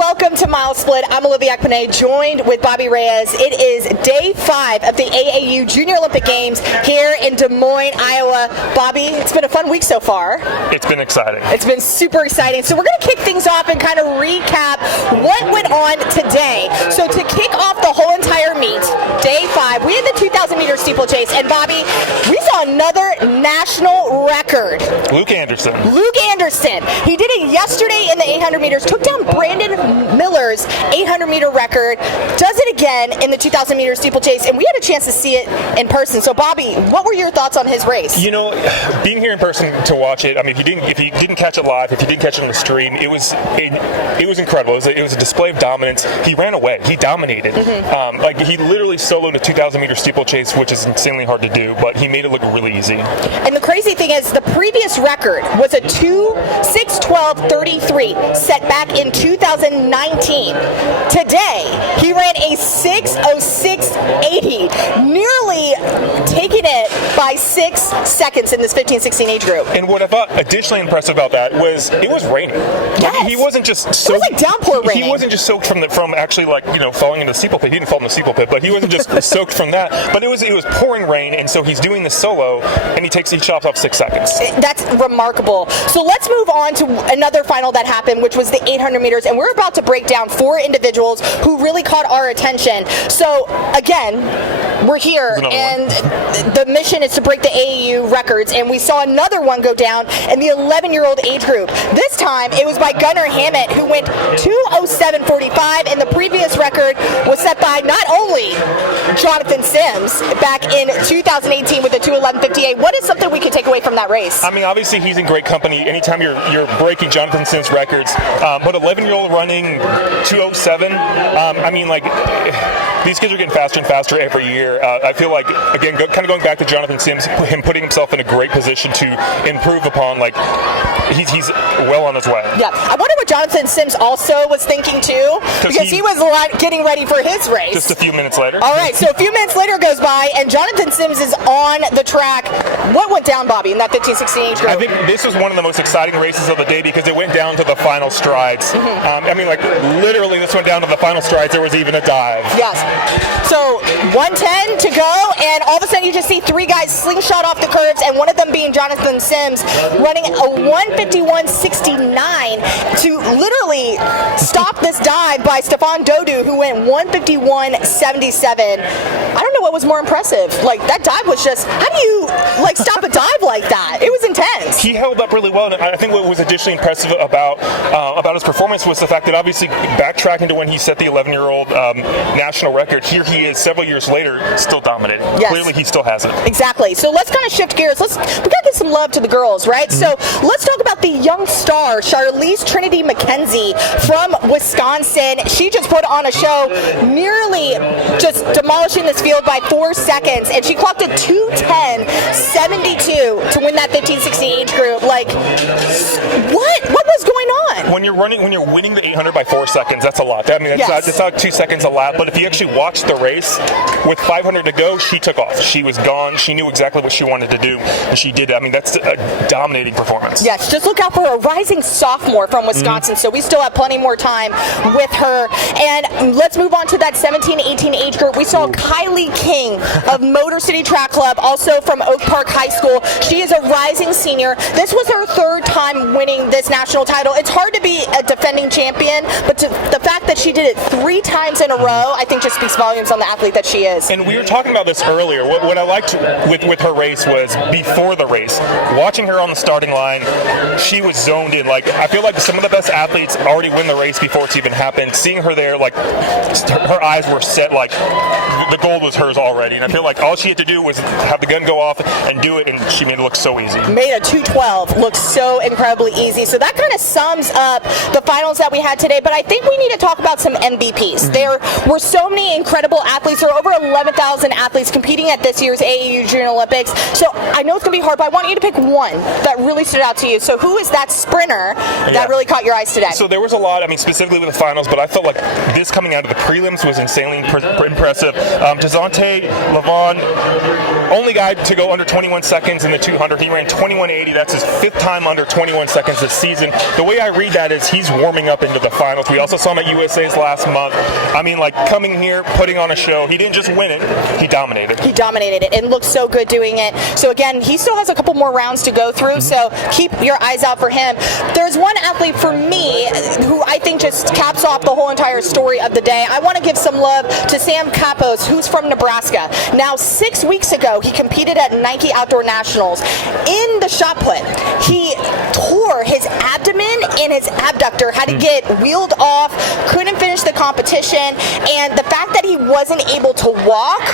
welcome to MileSplit. I'm Olivia Akpanay, joined with Bobby Reyes. It is day 5 of the AAU Junior Olympic Games here in Des Moines, Iowa. Bobby, it's been a fun week so far. It's been exciting. It's been super exciting. So we're going to kick things off and kind of recap what went on today. So to kick off the whole entire meet, day 5, we had the 2,000-meter steeplechase. And Bobby, we saw another national record. Luke Anderson. He did it yesterday in the 800 meters, took down Brandon Miller's 800-meter record, does it again in the 2,000-meter steeplechase, and we had a chance to see it in person. So, Bobby, what were your thoughts on his race? You know, being here in person to watch it, I mean, if you didn't catch it live, if you didn't catch it on the stream, it was incredible. It was a display of dominance. He ran away. He dominated. He literally soloed a 2,000-meter steeplechase, which is insanely hard to do, but he made it look really easy. And the crazy thing is, the previous record was a 6:12:33 set back in 2019. Today, he ran a 6:06:80, nearly taking it by 6 seconds in this 15-16 age group. And what I thought additionally impressive about that was it was raining. Yes. He wasn't just soaked. It was like downpour raining. He wasn't just soaked from actually falling into the steeple pit. He didn't fall in the steeple pit, but he wasn't just soaked from that. But it was pouring rain, and so he's doing the solo, and he chops off 6 seconds. That's remarkable. So let's move on to another final that happened, which was the 800 meters, and we're about to break down 4 individuals who really caught our attention. So again, we're here, and the mission is to break the AAU records, and we saw another one go down in the 11-year-old age group. This time, it was by Gunnar Hammett, who went 2:07:45, and the previous record was set by not only Jonathan Sims back in 2018 with the 2:11:58. What is something we could take away from that race? I mean, obviously he's in great company anytime you're breaking Jonathan Sims records, but 11-year-old running 2:07, these kids are getting faster and faster every year. I feel like, again, kind of going back to Jonathan Sims, him putting himself in a great position to improve upon, he's well on his way. Yeah, I wonder what Jonathan Sims also was thinking too, because he was getting ready for his race. Just a few minutes later. All right, so a few minutes later goes by, and Jonathan Sims is on the track. What went down, Bobby, in that 15-16 age group? I think this was one of the most exciting races of the day because it went down to the final strides. Literally, this went down to the final strides. There was even a dive. Yes. So 1:10 to go, and all of a sudden you just see 3 guys slingshot off the curves, and one of them being Jonathan Sims, running a 1:51:69 to literally stop this dive by Stefan Dodu, who went 1:51:77. I don't know what was more impressive. That dive was just, how do you stop a dive like that? It was intense. He held up really well, and I think what was additionally impressive about his performance was the fact that obviously backtracking to when he set the 11-year-old national record, here he is several years later still dominating. Yes. Clearly he still has it. Exactly. So let's kind of shift gears. We gotta give some love to the girls, right? Mm-hmm. So let's talk about the young star, Charlize Trinity McKenzie from Wisconsin. She just put on a show, nearly just demolishing this field by 4 seconds, and she clocked a 2:10:72 to win that 15-16 age group. What was going on? When you're winning the 800 by 4 seconds, that's a lot. It's not 2 seconds a lap, but if you actually watch the race, with 500 to go, she took off. She was gone. She knew exactly what she wanted to do, and she did it. That's a dominating performance. Yes, just look out for a rising sophomore from Wisconsin, so we still have plenty more time with her. And let's move on to that 17-18 age group. We saw Kylie King of Motor City Track Club, also from Oak Park High School. She is a rising senior. This was her 3rd time winning this national title. It's hard to be a defending champion, but the fact that she did it 3 times in a row, I think just speaks volumes on the athlete that she is. And we were talking about this earlier. What I liked with her race was before the race, watching her on the starting line, she was zoned in. I feel like some of the best athletes already win the race before it's even happened. Seeing her there, her eyes were set, the gold was hers already. And I feel like all she had to do was have the gun go off and do it, and she made it look so easy. Made a 2:12 look so incredibly easy. So that kind of sums up the finals that we had today, but I think we need to talk about some MVPs. Mm-hmm. There were so many incredible athletes. There are over 11,000 athletes competing at this year's AAU Junior Olympics. So I know it's going to be hard, but I want you to pick one that really stood out to you. So who is that sprinter that really caught your eyes today? So there was a lot, specifically with the finals, but I felt like this coming out of the prelims was insanely impressive. DeZonte Levon, only guy to go under 21 seconds in the 200. He ran 21:80. That's his 5th time under 21 seconds this season. The way I read that is he's warming up into the finals. We also saw him at USA's last month. I mean, like, coming here, putting on a show. He didn't just win it, he dominated. He dominated it and looked so good doing it. So again, he still has a couple more rounds to go through, so keep your eyes out for him. There's one athlete for me who I think just caps off the whole entire story of the day. I want to give some love to Sam Kapos, who's from Nebraska. Now, 6 weeks ago, he competed at Nike Outdoor Nationals. In the shot put, he tore his abdomen and his abductor, had to get wheeled off, couldn't finish the competition, and the fact that he wasn't able to walk,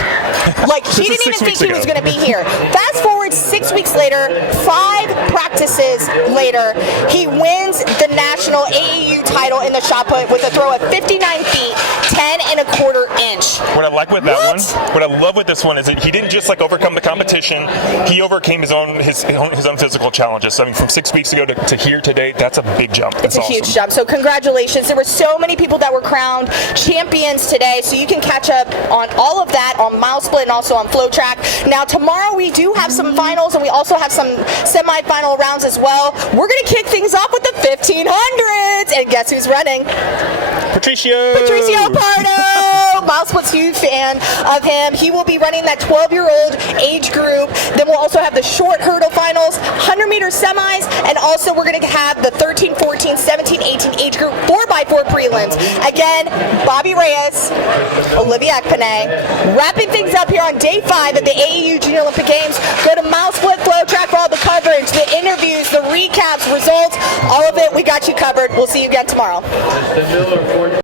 like, he didn't even think he was going to be here. Fast forward 6 weeks later, 5 practices later, he wins the national AAU title in the shot put with a throw of 59 feet, 10 1/4 inch. What I like with that one, what I love with this one is that he didn't just like overcome the competition, he overcame his own physical challenges. So, I mean, from 6 weeks ago to here today, that's a big jump. It's a huge jump. So congratulations. There were so many people that were crowned champions today, so you can catch up on all of that on MileSplit and also on FlowTrack. Now tomorrow we do have some finals, and we also have some semi-final rounds as well. We're going to kick things off with the 1500s, and guess who's running? Patricio Pardo! MileSplit's a huge fan of him. He will be running that 12-year-old age group. Then we'll also have the short hurdle finals, 100-meter semis, and also we're going to have the 13, 14, 17, 18 age group 4x4 prelims. Again, Bobby Reyes, Olivia Ekpene, wrapping things up here on day 5 of the AAU Junior Olympic Games. Go to MileSplit FlowTrack for all the coverage, the interviews, the recaps, results, all of it. We got you covered. We'll see you again tomorrow.